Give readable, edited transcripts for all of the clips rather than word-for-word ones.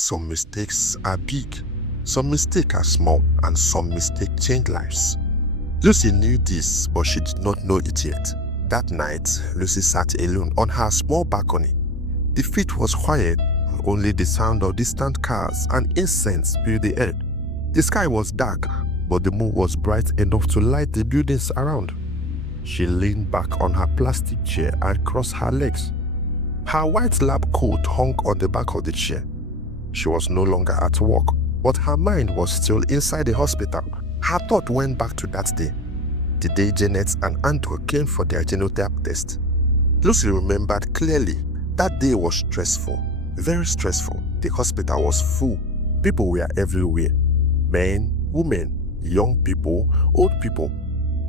Some mistakes are big, some mistakes are small, and some mistakes change lives. Lucy knew this, but she did not know it yet. That night, Lucy sat alone on her small balcony. The street was quiet, only the sound of distant cars and incense filled the air. The sky was dark, but the moon was bright enough to light the buildings around. She leaned back on her plastic chair and crossed her legs. Her white lab coat hung on the back of the chair. She was no longer at work, but her mind was still inside the hospital. Her thought went back to that day, the day Janet and Andrew came for their genotype test. Lucy remembered clearly. That day was stressful, very stressful. The hospital was full. People were everywhere. Men, women, young people, old people.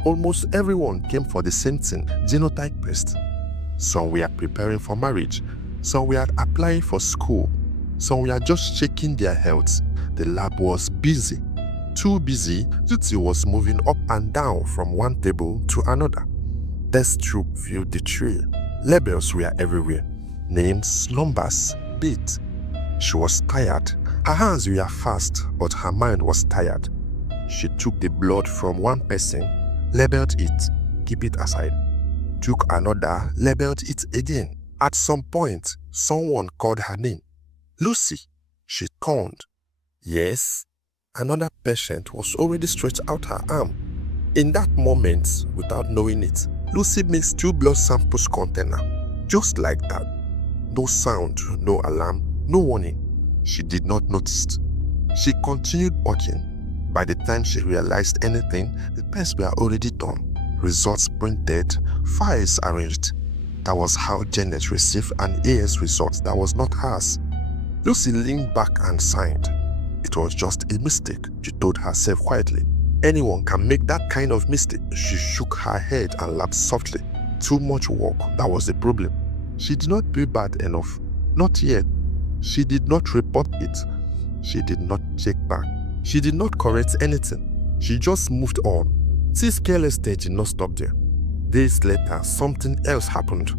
Almost everyone came for the same thing, genotype test. Some were preparing for marriage. Some were applying for school. Some were just checking their health. The lab was busy. Too busy, Lucy was moving up and down from one table to another. Test tube filled the tray. Labels were everywhere. Names, numbers, dates. She was tired. Her hands were fast, but her mind was tired. She took the blood from one person, labeled it, keep it aside. Took another, labeled it again. At some point, someone called her name. Lucy. She turned. Yes, another patient was already stretched out her arm. In that moment, without knowing it, Lucy mixed 2 blood samples container. Just like that. No sound, no alarm, no warning. She did not notice. She continued working. By the time she realized anything, the tests were already done. Results printed, files arranged. That was how Janet received an AS result that was not hers. Lucy leaned back and sighed. It was just a mistake, she told herself quietly. Anyone can make that kind of mistake. She shook her head and laughed softly. Too much work, that was the problem. She did not feel bad enough. Not yet. She did not report it. She did not check back. She did not correct anything. She just moved on. This carelessness did not stop there. Days later, something else happened.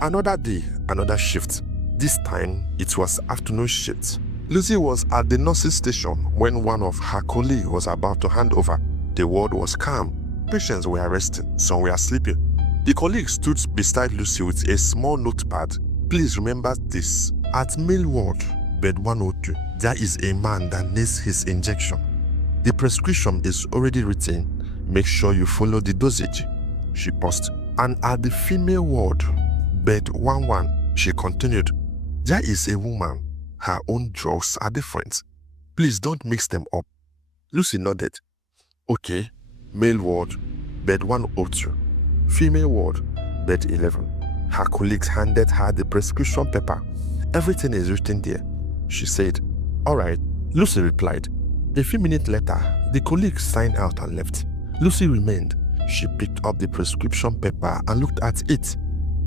Another day, another shift. This time, it was afternoon shift. Lucy was at the nurse's station when one of her colleagues was about to hand over. The ward was calm. Patients were resting. Some were sleeping. The colleague stood beside Lucy with a small notepad. Please remember this. At male ward, bed 102, there is a man that needs his injection. The prescription is already written. Make sure you follow the dosage. She paused. And at the female ward, bed 11, she continued. There is a woman. Her own drugs are different. Please don't mix them up. Lucy nodded. Okay, male ward, bed 102. Female ward, bed 11. Her colleagues handed her the prescription paper. Everything is written there, she said. All right, Lucy replied. A few minutes later, the colleagues signed out and left. Lucy remained. She picked up the prescription paper and looked at it.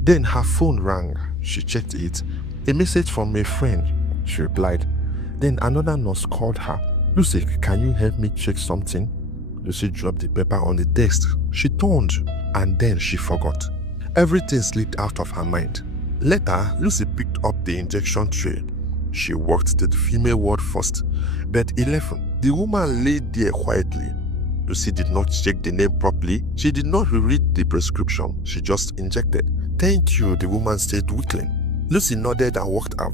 Then her phone rang. She checked it. A message from a friend, she replied. Then another nurse called her. Lucy, can you help me check something? Lucy dropped the paper on the desk. She turned, and then she forgot. Everything slipped out of her mind. Later, Lucy picked up the injection tray. She walked to the female ward first. Bed 11. The woman lay there quietly. Lucy did not check the name properly. She did not reread the prescription. She just injected. Thank you, the woman said weakly. Lucy nodded and walked out.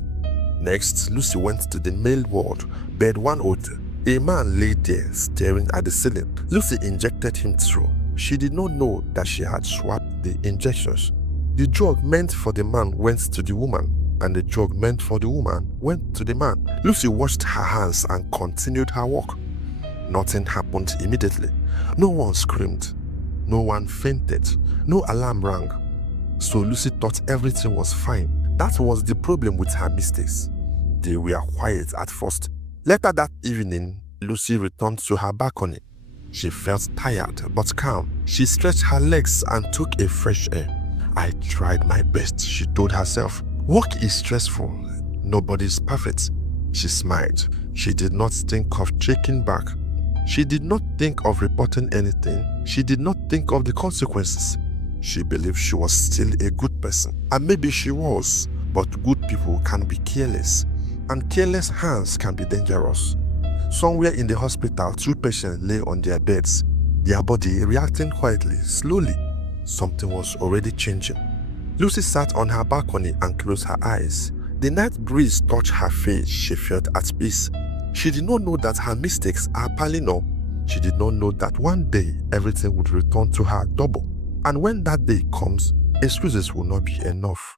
Next, Lucy went to the male ward, bed 102. A man lay there, staring at the ceiling. Lucy injected him through. She did not know that she had swapped the injections. The drug meant for the man went to the woman, and the drug meant for the woman went to the man. Lucy washed her hands and continued her work. Nothing happened immediately. No one screamed. No one fainted. No alarm rang. So Lucy thought everything was fine. That was the problem with her mistakes. They were quiet at first. Later that evening, Lucy returned to her balcony. She felt tired but calm. She stretched her legs and took a fresh air. I tried my best, she told herself. Work is stressful. Nobody's perfect. She smiled. She did not think of checking back. She did not think of reporting anything. She did not think of the consequences. She believed she was still a good person. And maybe she was, but good people can be careless. and careless hands can be dangerous. Somewhere in the hospital, 2 patients lay on their beds, their body reacting quietly, slowly. Something was already changing. Lucy sat on her balcony and closed her eyes. The night breeze touched her face. She felt at peace. She did not know that her mistakes are piling up. She did not know that one day everything would return to her double. And when that day comes, excuses will not be enough.